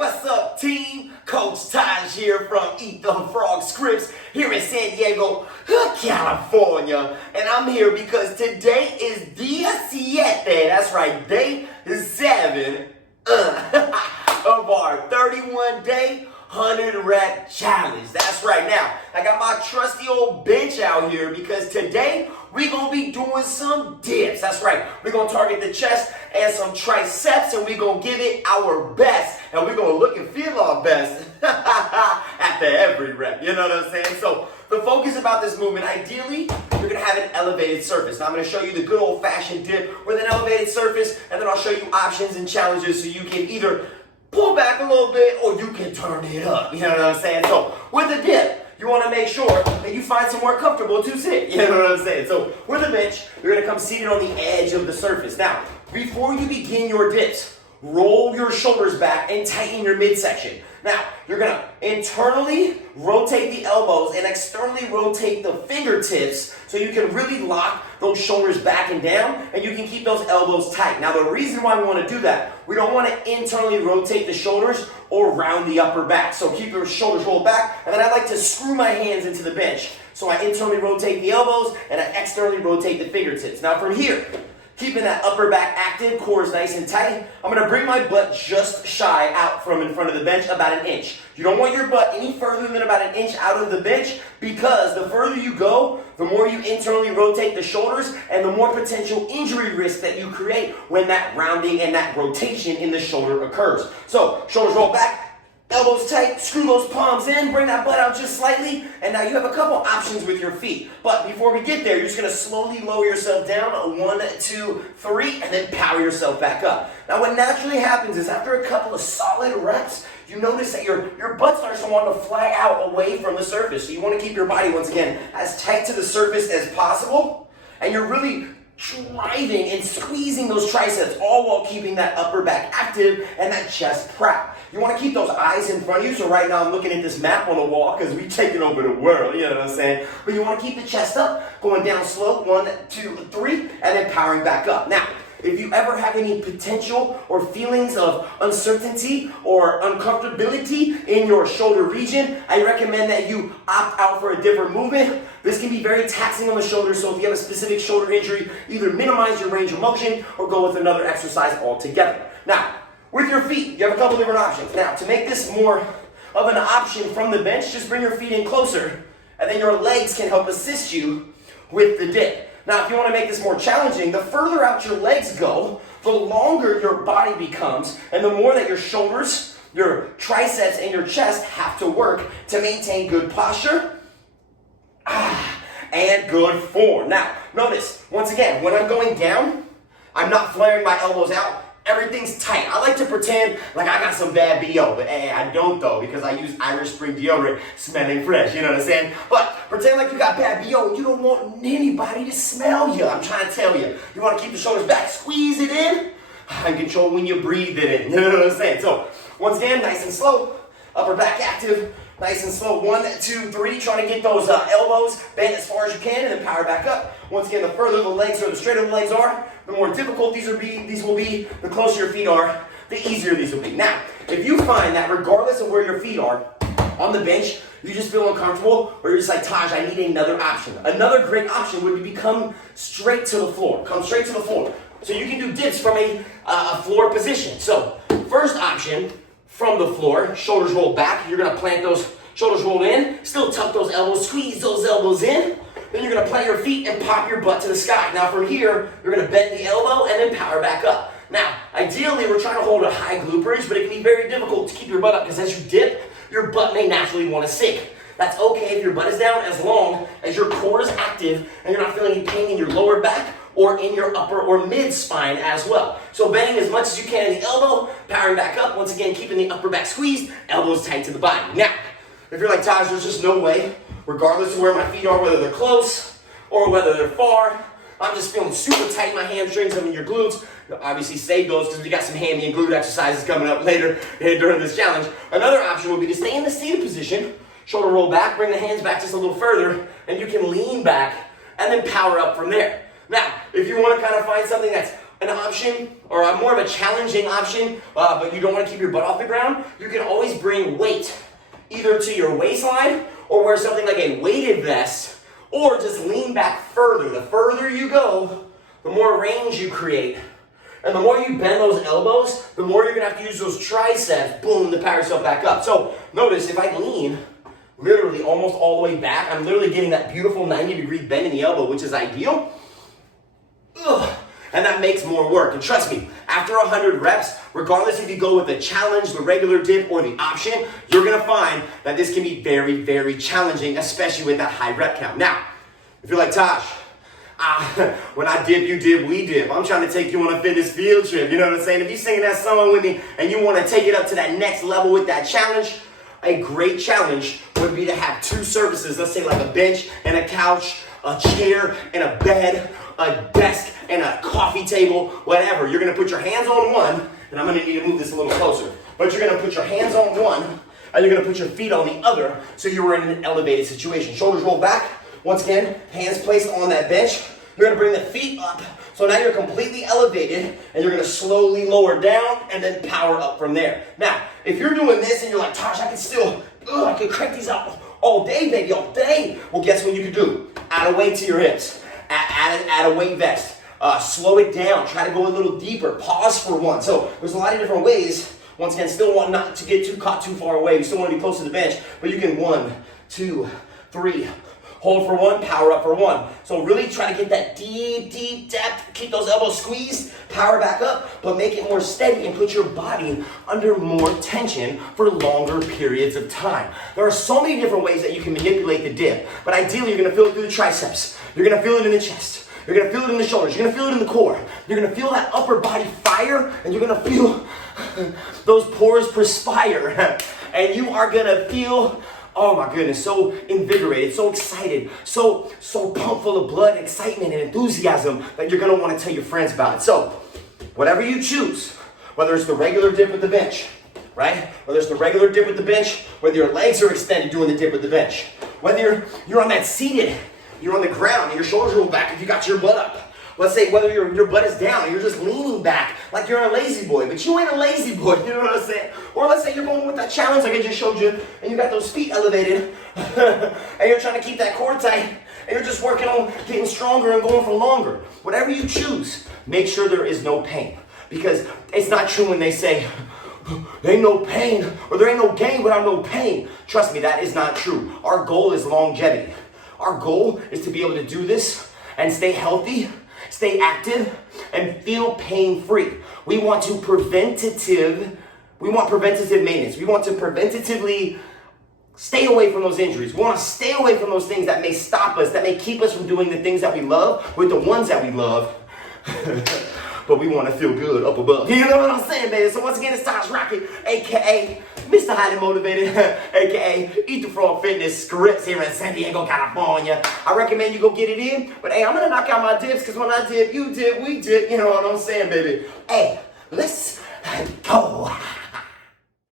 what's up, team? Coach Taj here from Frog Scripps here in San Diego, California. And I'm here because today is Día 7, that's right, day 7 of our 31-day 100-rep challenge. That's right. Now, I got my trusty old bench out here because today we're going to be doing some dips. That's right. We're going to target the chest and some triceps, and we're going to give it our best. And we're going to look and feel our best after every rep. You know what I'm saying? So the focus about this movement, ideally, you're going to have an elevated surface. Now, I'm going to show you the good old-fashioned dip with an elevated surface, and then I'll show you options and challenges so you can either pull back a little bit or you can turn it up. You know what I'm saying? So with the dip, you want to make sure that you find somewhere comfortable to sit. You know what I'm saying? So with the bench, you're going to come seated on the edge of the surface. Now, before you begin your dips, roll your shoulders back and tighten your midsection. Now, you're going to internally rotate the elbows and externally rotate the fingertips so you can really lock those shoulders back and down, and you can keep those elbows tight. Now, the reason why we want to do that, we don't want to internally rotate the shoulders or round the upper back. So keep your shoulders rolled back, and then I like to screw my hands into the bench. So I internally rotate the elbows, and I externally rotate the fingertips. Now, from here, keeping that upper back active, core is nice and tight, I'm going to bring my butt just shy out from in front of the bench, about an inch. You don't want your butt any further than about an inch out of the bench, because the further you go, the more you internally rotate the shoulders and the more potential injury risk that you create when that rounding and that rotation in the shoulder occurs. So, shoulders roll back, elbows tight, screw those palms in, bring that butt out just slightly, and now you have a couple options with your feet. But before we get there, you're just going to slowly lower yourself down, 1, 2, 3, and then power yourself back up. Now what naturally happens is after a couple of solid reps, you notice that your butt starts to want to fly out away from the surface. So you want to keep your body, once again, as tight to the surface as possible, and you're really driving and squeezing those triceps, all while keeping that upper back active and that chest proud. You want to keep those eyes in front of you. So right now I'm looking at this map on the wall because we've taken over the world, you know what I'm saying? But you want to keep the chest up, going down slow, 1, 2, 3, and then powering back up. Now, if you ever have any potential or feelings of uncertainty or uncomfortability in your shoulder region, I recommend that you opt out for a different movement. This can be very taxing on the shoulder, so if you have a specific shoulder injury, either minimize your range of motion or go with another exercise altogether. Now, with your feet, you have a couple different options. Now, to make this more of an option from the bench, just bring your feet in closer, and then your legs can help assist you with the dip. Now, if you want to make this more challenging, the further out your legs go, the longer your body becomes, and the more that your shoulders, your triceps, and your chest have to work to maintain good posture and good form. Now, notice, once again, when I'm going down, I'm not flaring my elbows out. Everything's tight. I like to pretend like I got some bad BO, but hey, I don't though, because I use Irish Spring deodorant, smelling fresh, you know what I'm saying? But pretend like you got bad BO and you don't want anybody to smell you. I'm trying to tell you. You want to keep the shoulders back, squeeze it in, and control when you breathe it in. You know what I'm saying? So, once again, nice and slow, upper back active, nice and slow, 1, 2, 3, trying to get those elbows bent as far as you can, and then power back up. Once again, the further the legs or the straighter the legs are, the more difficult these will be, the closer your feet are, the easier these will be. Now, if you find that regardless of where your feet are on the bench, you just feel uncomfortable, or you're just like, Taj, I need another option. Another great option would be come straight to the floor. Come straight to the floor. So you can do dips from a floor position. So, first option, from the floor, shoulders rolled back. You're going to plant those shoulders rolled in, still tuck those elbows, squeeze those elbows in. Then you're going to plant your feet and pop your butt to the sky. Now from here, you're going to bend the elbow and then power back up. Now, ideally, we're trying to hold a high glute bridge, but it can be very difficult to keep your butt up because as you dip, your butt may naturally want to sink. That's okay if your butt is down as long as your core is active and you're not feeling any pain in your lower back or in your upper or mid spine as well. So bending as much as you can in the elbow, powering back up, once again, keeping the upper back squeezed, elbows tight to the body. Now, if you're like, Taj, there's just no way, regardless of where my feet are, whether they're close or whether they're far, I'm just feeling super tight in my hamstrings and in your glutes. Obviously save those because we got some hammy and glute exercises coming up later during this challenge. Another option would be to stay in the seated position, shoulder roll back, bring the hands back just a little further, and you can lean back and then power up from there. Now, if you want to kind of find something that's an option, or a more of a challenging option, but you don't want to keep your butt off the ground, you can always bring weight either to your waistline or wear something like a weighted vest, or just lean back further. The further you go, the more range you create. And the more you bend those elbows, the more you're gonna have to use those triceps, boom, to power yourself back up. So notice if I lean literally almost all the way back, I'm literally getting that beautiful 90-degree bend in the elbow, which is ideal. Ugh. And that makes more work. And trust me, after 100 reps, regardless if you go with the challenge, the regular dip, or the option, you're gonna find that this can be very, very challenging, especially with that high rep count. Now, if you're like, Taj, when I dip, you dip, we dip. I'm trying to take you on a fitness field trip. You know what I'm saying? If you're singing that song with me and you want to take it up to that next level with that challenge, a great challenge would be to have 2 surfaces. Let's say like a bench and a couch, a chair and a bed, a desk and a coffee table, whatever. You're going to put your hands on one, and I'm going to need to move this a little closer. But you're going to put your hands on one, and you're going to put your feet on the other, so you're in an elevated situation. Shoulders roll back. Once again, hands placed on that bench. You're gonna bring the feet up. So now you're completely elevated, and you're gonna slowly lower down and then power up from there. Now, if you're doing this and you're like, Taj, I can crank these out all day, baby, all day. Well, guess what you can do? Add a weight to your hips. Add a weight vest. Slow it down. Try to go a little deeper. Pause for one. So there's a lot of different ways. Once again, still want not to get caught too far away. You still want to be close to the bench, but you can 1, 2, 3. Hold for 1, power up for 1. So really try to get that deep, deep depth. Keep those elbows squeezed, power back up, but make it more steady and put your body under more tension for longer periods of time. There are so many different ways that you can manipulate the dip, but ideally you're gonna feel it through the triceps. You're gonna feel it in the chest. You're gonna feel it in the shoulders. You're gonna feel it in the core. You're gonna feel that upper body fire, and you're gonna feel those pores perspire. And you are gonna feel, oh my goodness, so invigorated, so excited, so pumped full of blood, excitement, and enthusiasm that you're gonna wanna tell your friends about it. So, whatever you choose, whether it's the regular dip with the bench, right? Whether it's the regular dip with the bench, whether your legs are extended doing the dip with the bench, whether you're on that seated, you're on the ground and your shoulders roll back if you got your butt up. Let's say whether your butt is down and you're just leaning back like you're a lazy boy, but you ain't a lazy boy, you know what I'm saying? Or let's say you're going with that challenge like I just showed you, and you got those feet elevated, and you're trying to keep that core tight, and you're just working on getting stronger and going for longer. Whatever you choose, make sure there is no pain. Because it's not true when they say, there ain't no pain, or there ain't no gain without no pain. Trust me, that is not true. Our goal is longevity. Our goal is to be able to do this and stay healthy, stay active, and feel pain-free. We want preventative maintenance. We want to preventatively stay away from those injuries. We want to stay away from those things that may stop us, that may keep us from doing the things that we love with the ones that we love. But we want to feel good up above. You know what I'm saying, baby? So once again, it's Taj Rockitt, a.k.a. Mr. Highly Motivated, a.k.a. Eat the Frog Fitness Scripps here in San Diego, California. I recommend you go get it in. But hey, I'm going to knock out my dips, because when I dip, you dip, we dip. You know what I'm saying, baby? Hey, let's go.